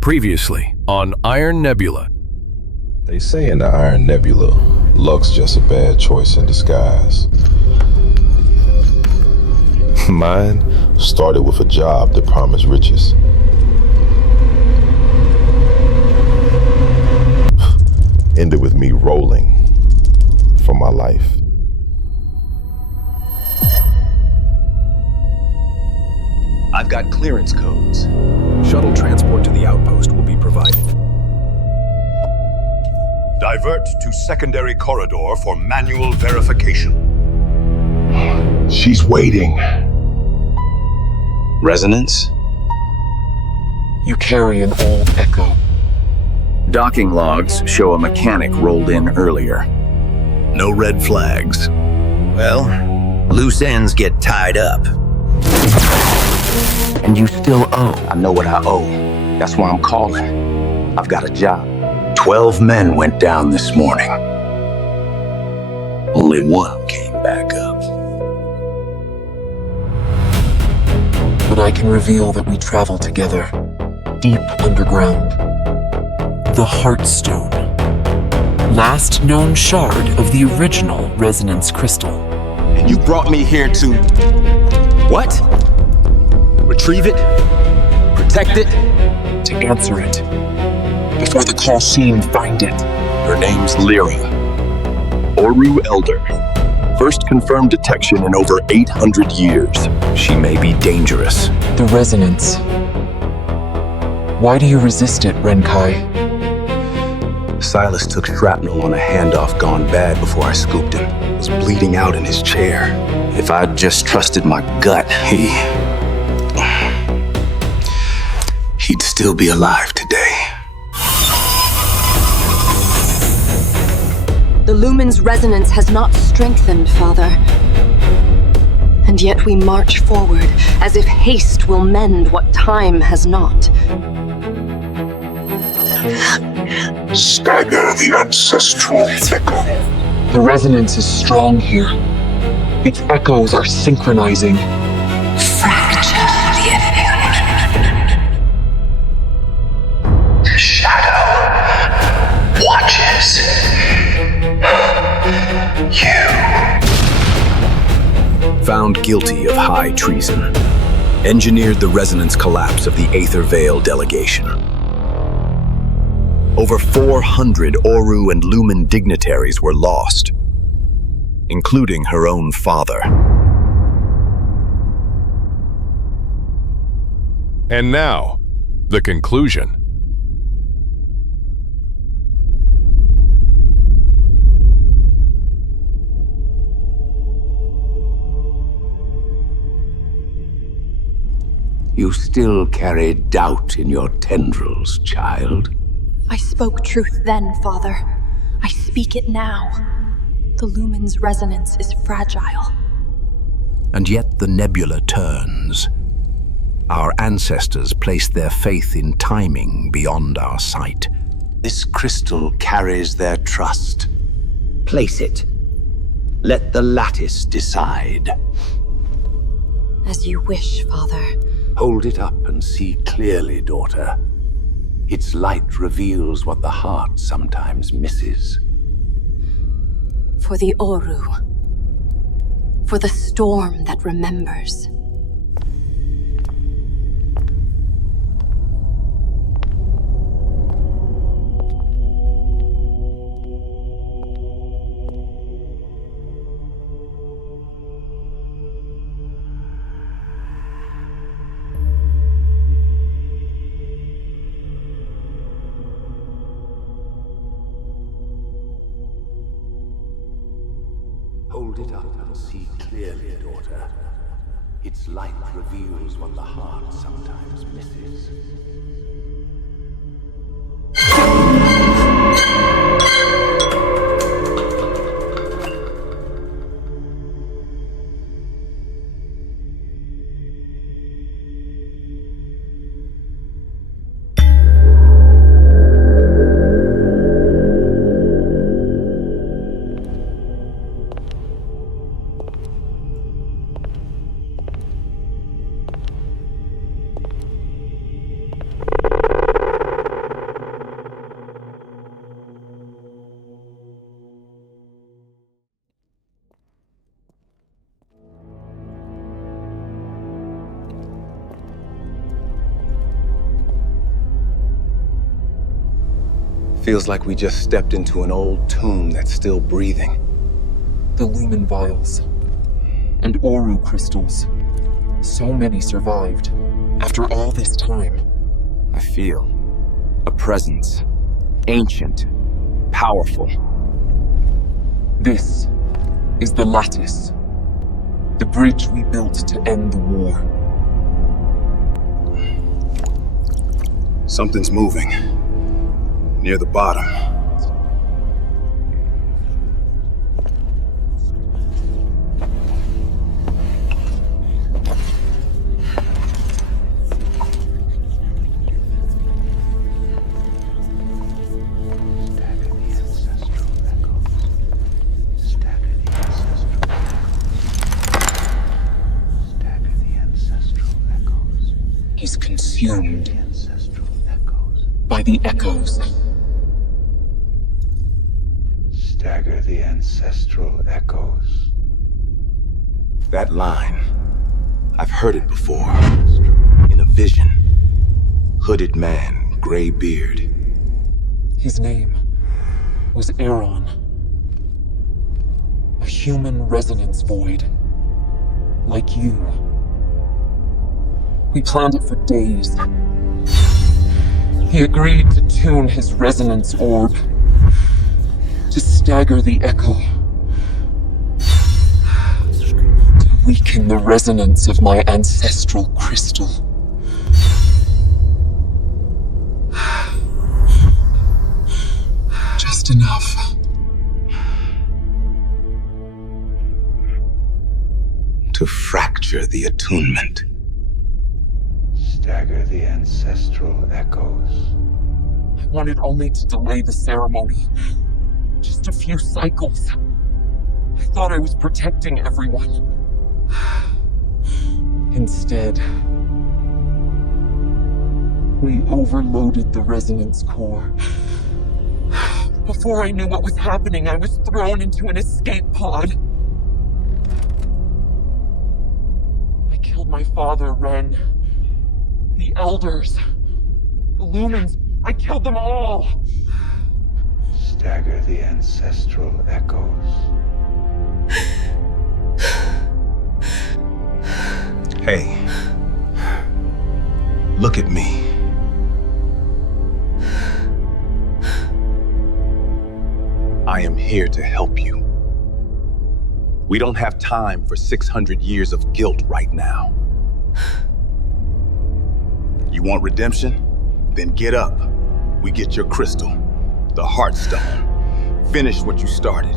Previously on Iron Nebula. They say in the Iron Nebula, luck's just a bad choice in disguise. Mine started with a job that promised riches. Ended with me rolling for my life. I've got clearance codes. Shuttle transport to the outpost will be provided. Divert to secondary corridor for manual verification. She's waiting. Resonance? You carry an old echo. Docking logs show a mechanic rolled in earlier. No red flags. Well, loose ends get tied up. And you still owe. I know what I owe. That's why I'm calling. I've got a job. 12 men went down this morning. Only one came back up. But I can reveal that we travel together, deep underground. The Heartstone. Last known shard of the original resonance crystal. And you brought me here to... what? Retrieve it? Protect it? To answer it. Before the Qal-Sheen find it. Her name's Lirra. Oru Elder. First confirmed detection in over 800 years. She may be dangerous. The resonance. Why do you resist it, Renkai? Silas took shrapnel on a handoff gone bad before I scooped him. Was bleeding out in his chair. If I'd just trusted my gut, he'd still be alive today. The lumen's resonance has not strengthened, Father. And yet we march forward, as if haste will mend what time has not. Stagger the ancestral echo. The resonance is strong here. Its echoes are synchronizing. The shadow watches you. Found guilty of high treason. Engineered the resonance collapse of the Aether Veil delegation. Over 400 Oru and Lumen dignitaries were lost, including her own father. And now, the conclusion. You still carry doubt in your tendrils, child. I spoke truth then, Father. I speak it now. The lumen's resonance is fragile. And yet the nebula turns. Our ancestors placed their faith in timing beyond our sight. This crystal carries their trust. Place it. Let the lattice decide. As you wish, Father. Hold it up and see clearly, daughter. Its light reveals what the heart sometimes misses. For the Oru. For the storm that remembers. Hold it up and see clearly, daughter. Its light reveals what the heart sometimes misses. Feels like we just stepped into an old tomb that's still breathing. The lumen vials. And Oru crystals. So many survived. After all this time. I feel a presence. Ancient. Powerful. This is the lattice. The bridge we built to end the war. Something's moving. Near the bottom. He's consumed by the echoes. Stagger the ancestral echoes. That line. I've heard it before. In a vision. Hooded man, gray beard. His name was Aaron. A human resonance void. Like you. We planned it for days. He agreed to tune his resonance orb. To stagger the echo. To weaken the resonance of my ancestral crystal. Just enough. To fracture the attunement. Stagger the ancestral echoes. I wanted only to delay the ceremony. Just a few cycles. I thought I was protecting everyone. Instead, we overloaded the resonance core. Before I knew what was happening, I was thrown into an escape pod. I killed my father, Ren. The elders. The lumens. I killed them all. Stagger the ancestral echoes. Hey. Look at me. I am here to help you. We don't have time for 600 years of guilt right now. You want redemption? Then get up. We get your crystal, the Heartstone. Finish what you started.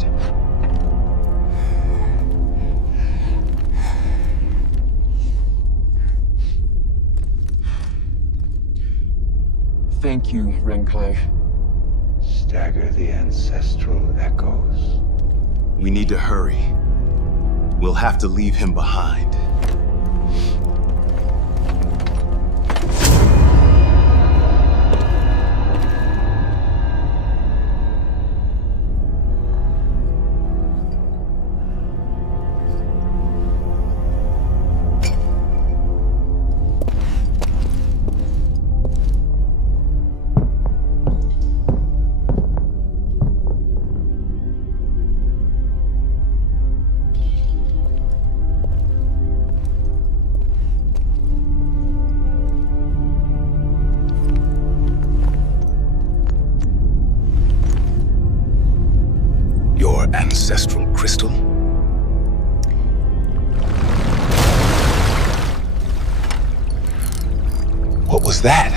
Thank you, Renkai. Stagger the ancestral echoes. We need to hurry. We'll have to leave him behind. Ancestral crystal? What was that?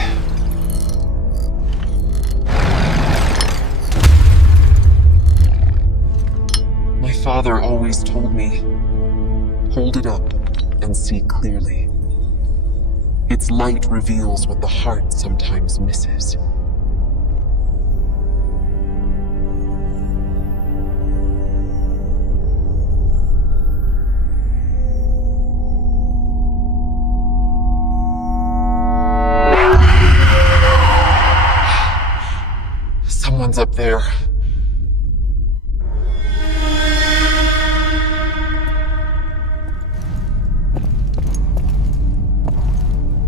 My father always told me, hold it up and see clearly. Its light reveals what the heart sometimes misses. Someone's up there.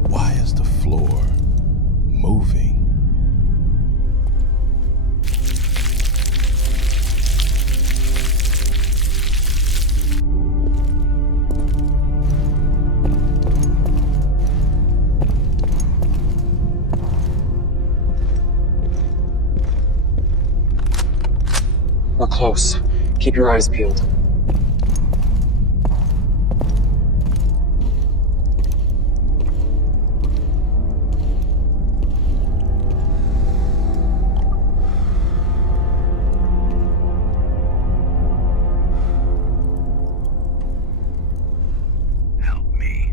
Why is the floor moving? close. Keep your eyes peeled. Help me.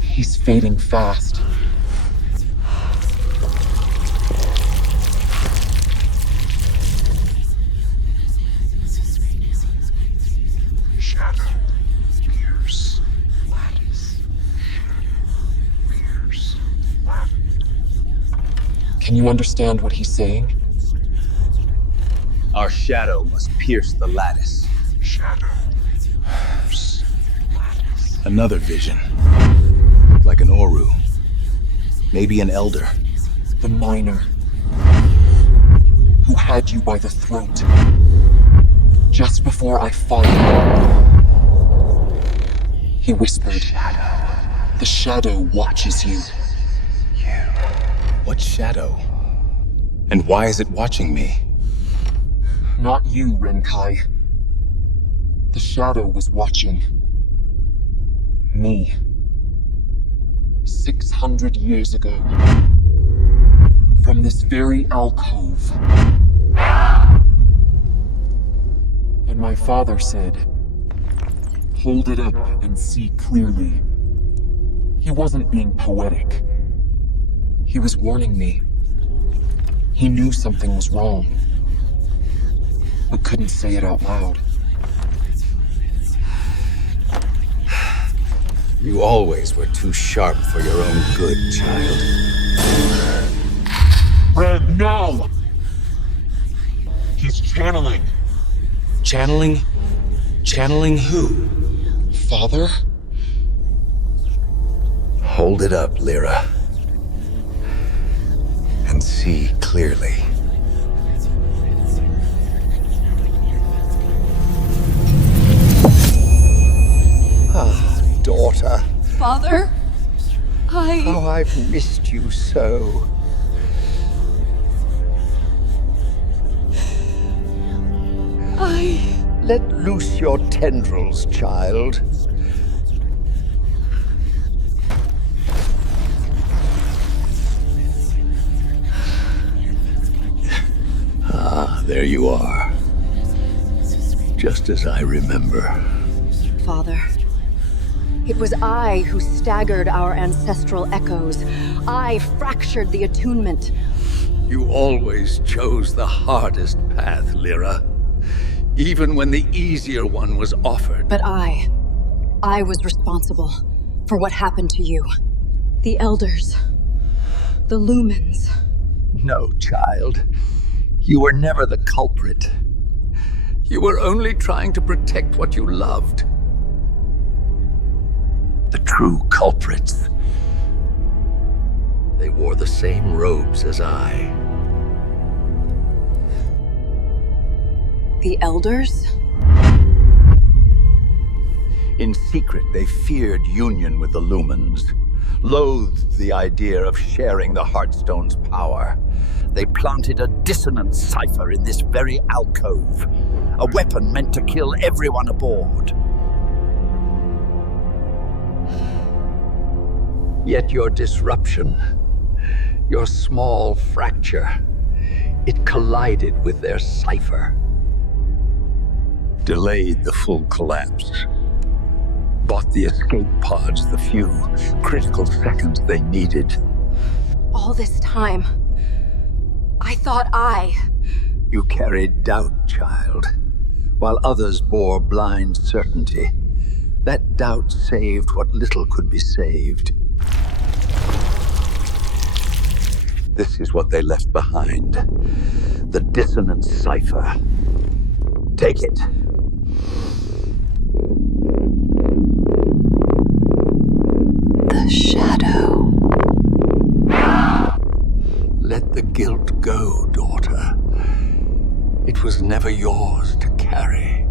He's fading fast. Shadow. Pierce. Lattice. Pierce. Lattice. Can you understand what he's saying? Our shadow must pierce the lattice. Shadow. Pierce. Lattice. Another vision. Like an Oru. Maybe an elder. The miner. Who had you by the throat. Just before I fought you. He whispered, "The shadow watches you." What shadow? And why is it watching me? Not you, Renkai. The shadow was watching me. 600 years ago. From this very alcove. And my father said, "Hold it up and see clearly." He wasn't being poetic. He was warning me. He knew something was wrong, but couldn't say it out loud. You always were too sharp for your own good, child. Ren, no! He's channeling. Channeling? Channeling who? Father? Hold it up, Lirra. And see clearly. Daughter, Father, how I've missed you so. Let loose your tendrils, child. There you are. Just as I remember. Father. It was I who staggered our ancestral echoes. I fractured the attunement. You always chose the hardest path, Lirra. Even when the easier one was offered. But I was responsible for what happened to you. The Elders. The Lumens. No, child. You were never the culprit. You were only trying to protect what you loved. The true culprits. They wore the same robes as I. The Elders? In secret, they feared union with the Lumens, loathed the idea of sharing the Heartstone's power. They planted a dissonant cipher in this very alcove, a weapon meant to kill everyone aboard. Yet your disruption, your small fracture, it collided with their cipher. Delayed the full collapse. Bought the escape pods the few critical seconds they needed. All this time, I thought You carried doubt, child, while others bore blind certainty. That doubt saved what little could be saved. This is what they left behind. The dissonant cipher. Take it. The shadow. Let the guilt go, daughter. It was never yours to carry.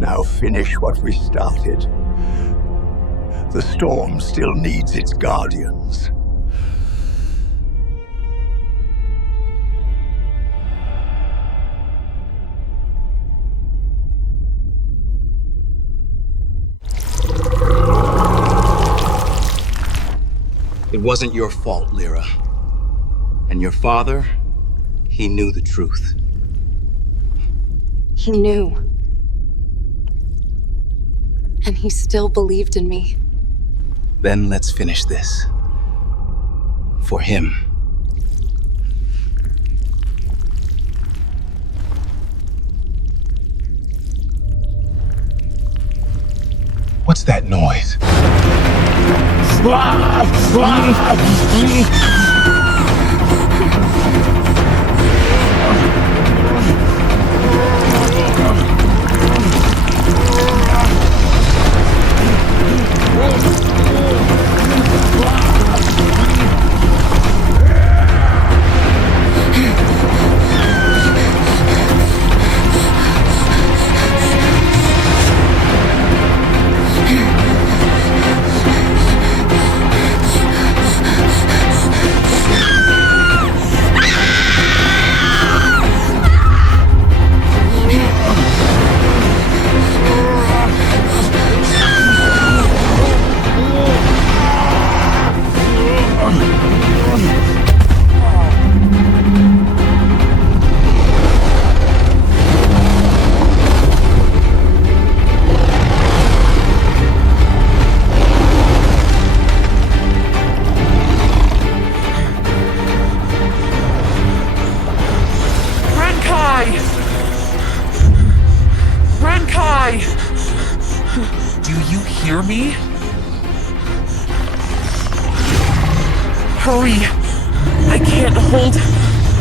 Now finish what we started. The storm still needs its guardians. It wasn't your fault, Lirra. And your father, he knew the truth. He knew. And he still believed in me. Then let's finish this. For him. What's that noise? Renkai! Do you hear me? Hurry! I can't hold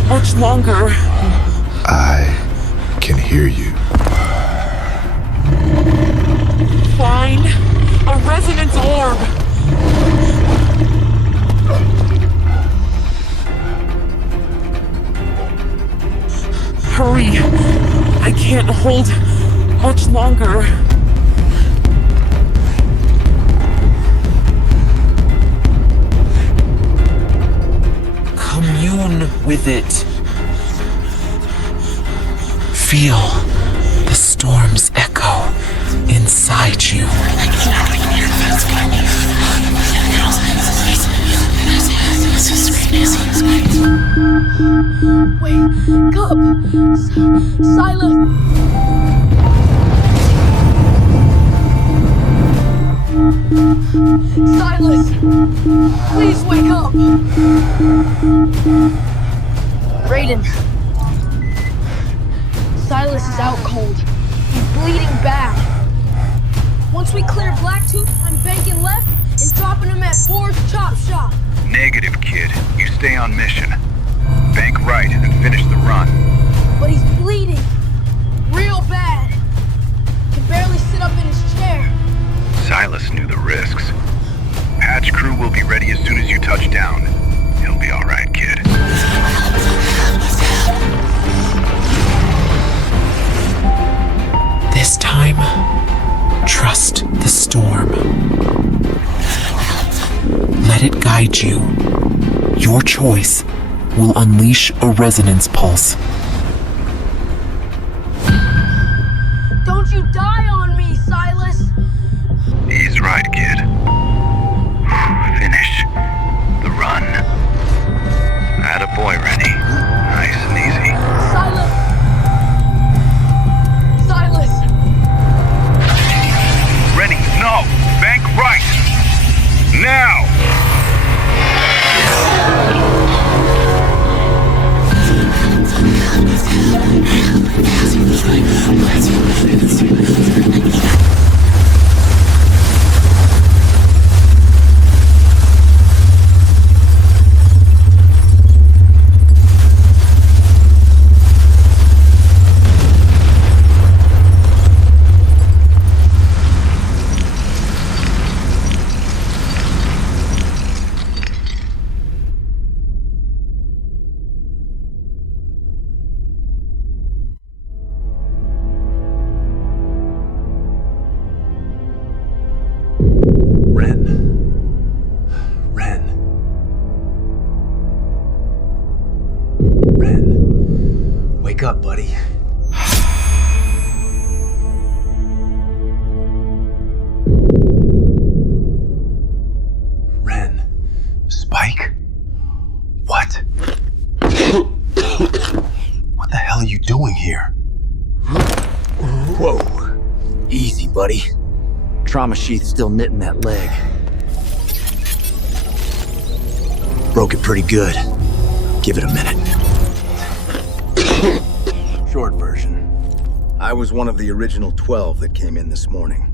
much longer. I can hear you. Find a resonance orb! Hurry! I can't hold much longer. Commune with it. Feel the storm's echo inside you. Wake up! Silas! Silas! Please wake up! Raiden. Silas is out cold. He's bleeding bad. Once we clear Blacktooth, I'm banking left and dropping him at Vorr's chop shop. Negative, kid. You stay on mission. Bank right and finish the run. But he's bleeding. Real bad. Can barely sit up in his chair. Silas knew the risks. Patch crew will be ready as soon as you touch down. He'll be all right, kid. This time, trust the storm. Let it guide you. Your choice will unleash a resonance pulse. Don't you die on me, Silas! He's right, kid. Finish the run. Attaboy, Rennie. Nice and easy. Silas! Silas! Rennie, no! Bank right! Now! Wake up, buddy. Ren. Spike? What? What the hell are you doing here? Whoa. Easy, buddy. Trauma sheath still knitting that leg. Broke it pretty good. Give it a minute. Short version. I was one of the original 12 that came in this morning.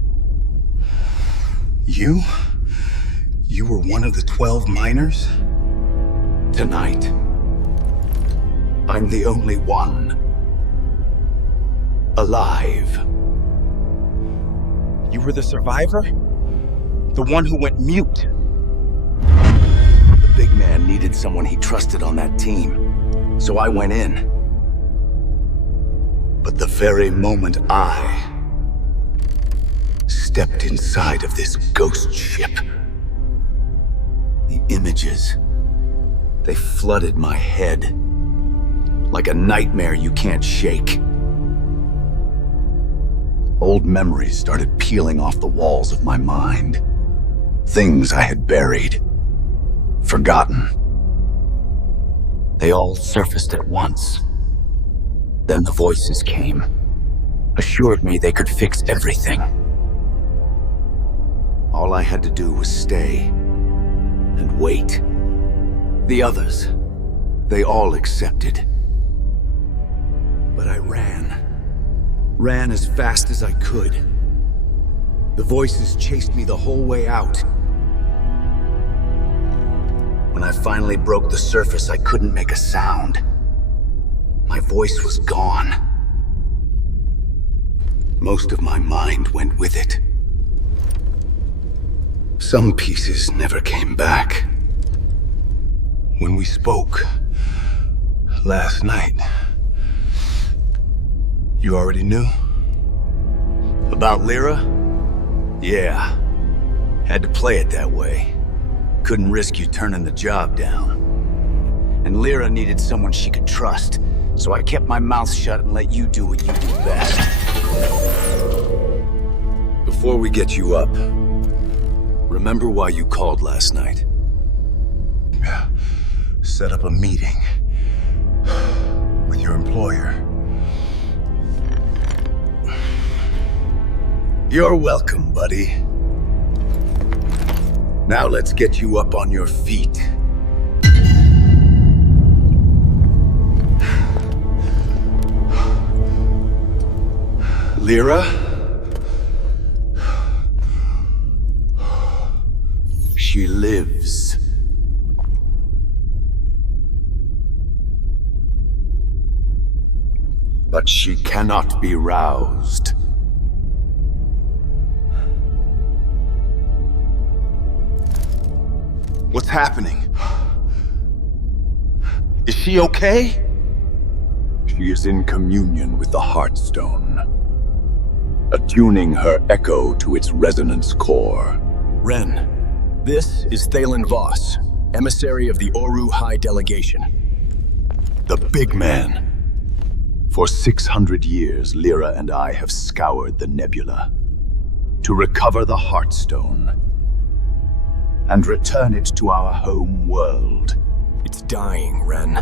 You? You were one of the 12 miners? Tonight, I'm the only one alive. You were the survivor? The one who went mute? The big man needed someone he trusted on that team, so I went in. But the very moment I stepped inside of this ghost ship, the images, they flooded my head like a nightmare you can't shake. Old memories started peeling off the walls of my mind. Things I had buried, forgotten. They all surfaced at once. Then the voices came, assured me they could fix everything. All I had to do was stay and wait. The others, they all accepted. But I ran as fast as I could. The voices chased me the whole way out. When I finally broke the surface, I couldn't make a sound. My voice was gone. Most of my mind went with it. Some pieces never came back. When we spoke last night, you already knew? About Lirra? Yeah. Had to play it that way. Couldn't risk you turning the job down. And Lirra needed someone she could trust, so I kept my mouth shut and let you do what you do best. Before we get you up, remember why you called last night? Yeah. Set up a meeting with your employer. You're welcome, buddy. Now let's get you up on your feet. Lirra? She lives. But she cannot be roused. What's happening? Is she okay? She is in communion with the Heartstone, attuning her echo to its resonance core. Ren, this is Thalen Voss, emissary of the Oru High Delegation. The big man. For 600 years, Lirra and I have scoured the nebula to recover the Heartstone and return it to our home world. It's dying, Ren.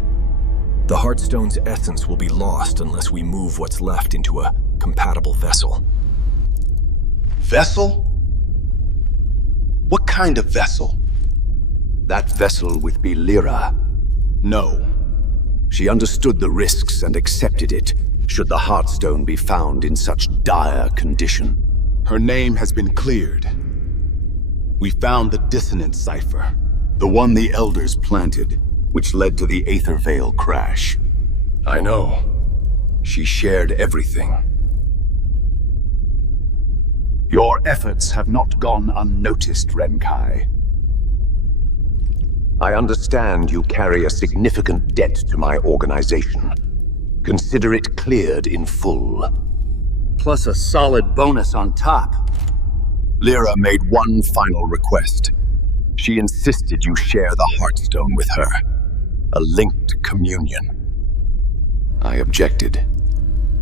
The Heartstone's essence will be lost unless we move what's left into a compatible vessel. Vessel? What kind of vessel? That vessel would be Lirra. No. She understood the risks and accepted it, should the Heartstone be found in such dire condition. Her name has been cleared. We found the dissonance cipher. The one the Elders planted, which led to the Aether Veil crash. I know. She shared everything. Your efforts have not gone unnoticed, Renkai. I understand you carry a significant debt to my organization. Consider it cleared in full. Plus a solid bonus on top. Lirra made one final request. She insisted you share the Heartstone with her. A linked communion. I objected,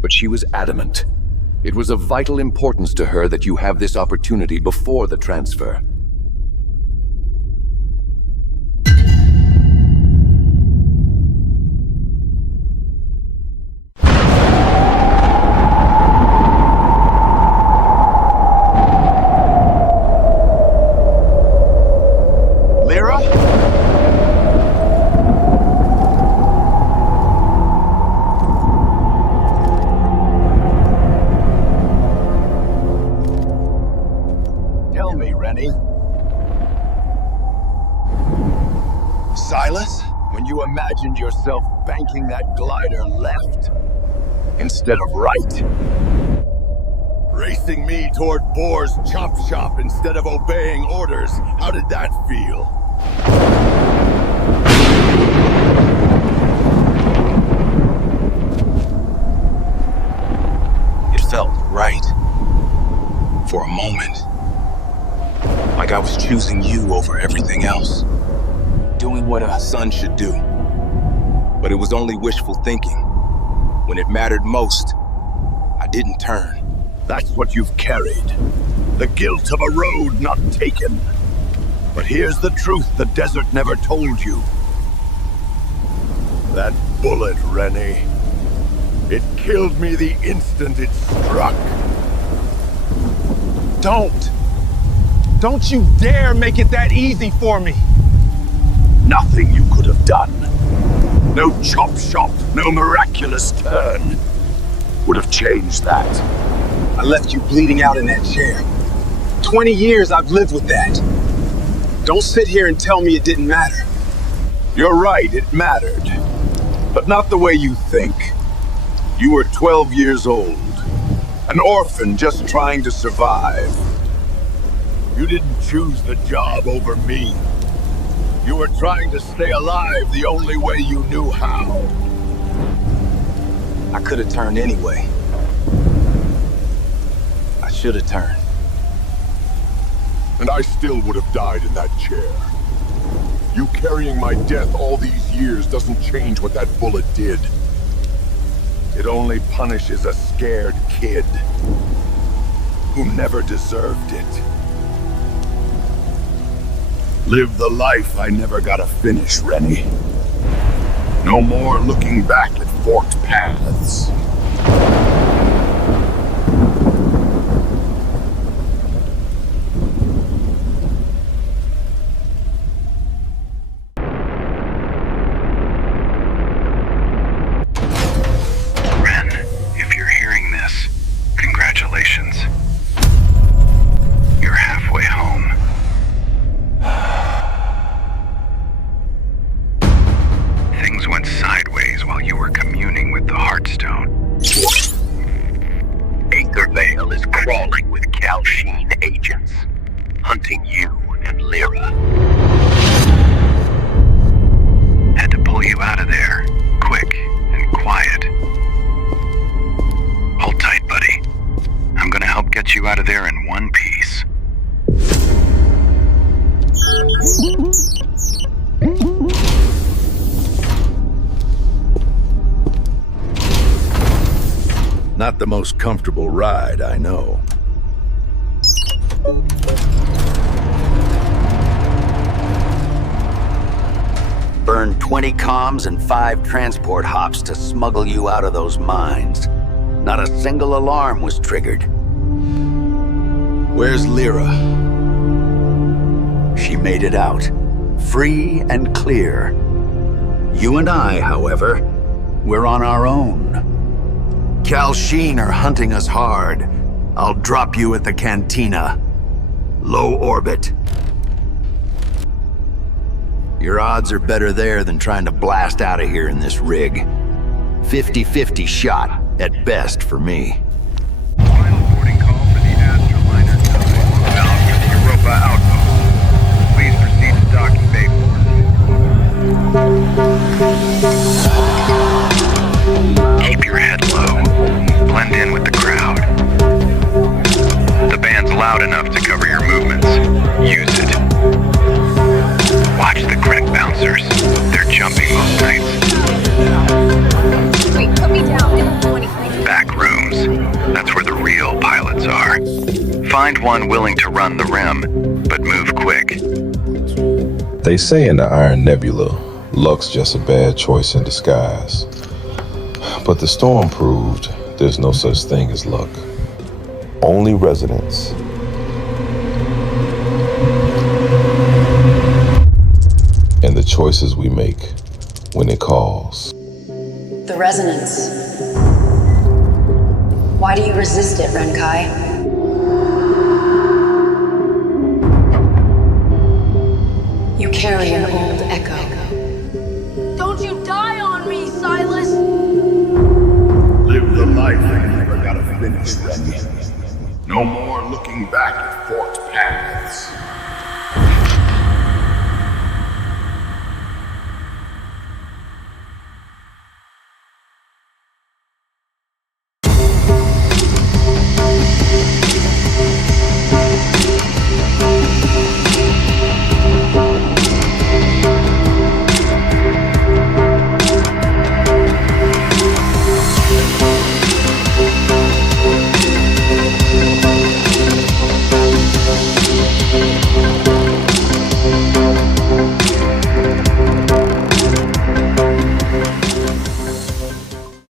but she was adamant. It was of vital importance to her that you have this opportunity before the transfer. Lirra? Tell me, Rennie. Silas, when you imagined yourself banking that glider left instead of right, racing me toward Vorr's chop shop instead of obeying orders, how did that feel? It felt right. For a moment. Like I was choosing you over everything else. Doing what a son should do. But it was only wishful thinking. When it mattered most, I didn't turn. That's what you've carried. The guilt of a road not taken. But here's the truth the desert never told you. That bullet, Rennie. It killed me the instant it struck. Don't you dare make it that easy for me! Nothing you could have done. No chop shop, no miraculous turn would have changed that. I left you bleeding out in that chair. 20 years I've lived with that. Don't sit here and tell me it didn't matter. You're right, it mattered. But not the way you think. You were 12 years old. An orphan just trying to survive. You didn't choose the job over me. You were trying to stay alive the only way you knew how. I could have turned anyway. I should have turned. And I still would have died in that chair. You carrying my death all these years doesn't change what that bullet did. It only punishes a scared kid who never deserved it. Live the life I never got to finish, Rennie. No more looking back at forked paths. Ren, if you're hearing this, congratulations. You're halfway home. Things went sideways while you were communing with the Heartstone. Aether Veil is crawling with Qal-Sheen agents, hunting you and Lirra. Had to pull you out of there, quick and quiet. Hold tight, buddy. I'm gonna help get you out of there in one piece. Not the most comfortable ride, I know. Burned 20 comms and 5 transport hops to smuggle you out of those mines. Not a single alarm was triggered. Where's Lirra? She made it out, free and clear. You and I, however, we're on our own. Qal-Sheen are hunting us hard. I'll drop you at the cantina. Low orbit. Your odds are better there than trying to blast out of here in this rig. 50-50 shot, at best for me. Final boarding call for the Astral liner bound for the Europa outpost. Please proceed to docking bay 4. Keep your head low. Blend in with the crowd. The band's loud enough to cover your movements. Use it. Watch the critic bouncers. They're jumping most nights. Wait, one willing to run the rim, but move quick. They say in the Iron Nebula, luck's just a bad choice in disguise. But the storm proved there's no such thing as luck. Only resonance. And the choices we make when it calls. The resonance. Why do you resist it, Renkai? You carry an old echo. Don't you die on me, Silas! Live the life you never gotta finish, Ren. No more looking back at forked paths.